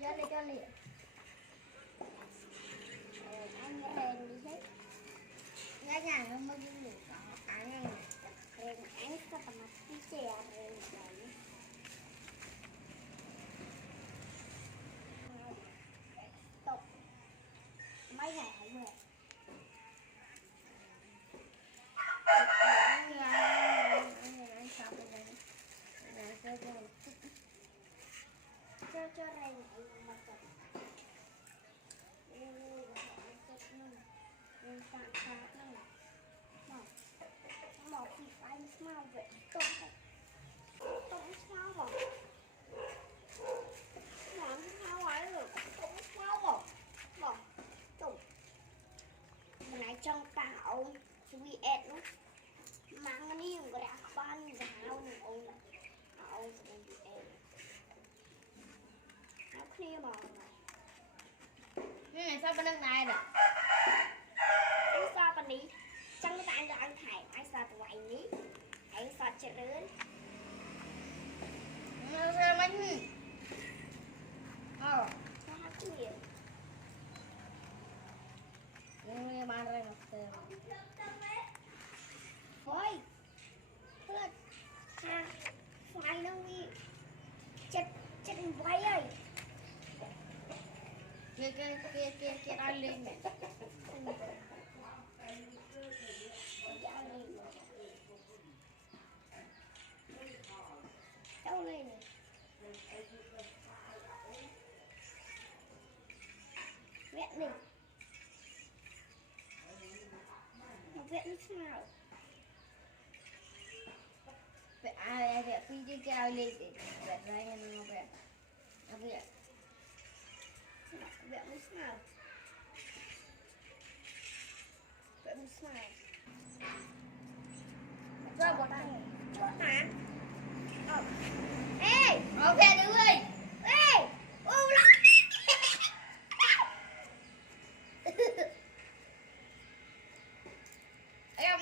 Cho lên cho liền. Anh rèn đi hết. Nhá nhà nó mới đi ngủ đó. Anh này. Rèn anh sẽ tầm mặt đi chè rèn rèn. Stop. Mấy ngày không về. Anh sao bây giờ? Cho rèn mà tập. Một thì anh mau vậy tốt sao mà làm sao ấy rồi cũng sao mà tụng một này trong tạo sweet nó mang cái này một cái ban giáo này ông nó clear bò này sao bên này rồi anh sao bên đi chẳng có anh cho anh thải anh sao tụi anh đi anh sao chết lớn sao mình sao hát nhiều nhưng mà ra một tờ phơi phơi ha phơi nó đi chết chết vay ơi kia ăn lên mẹ đâu lên này vẹn đi nó vẹn như thế nào vẹn ai vẹn phi cái ao lên để vẹn ra nó vẹn nó vẹn vẹn như thế nào vẹn như thế nào ra bỏ tay chốt hả ê ok đứng lên ê u lắm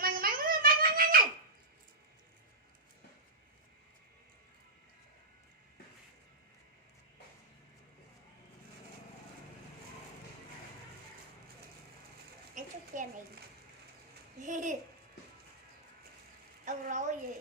mày anh chút tiền này ông nói gì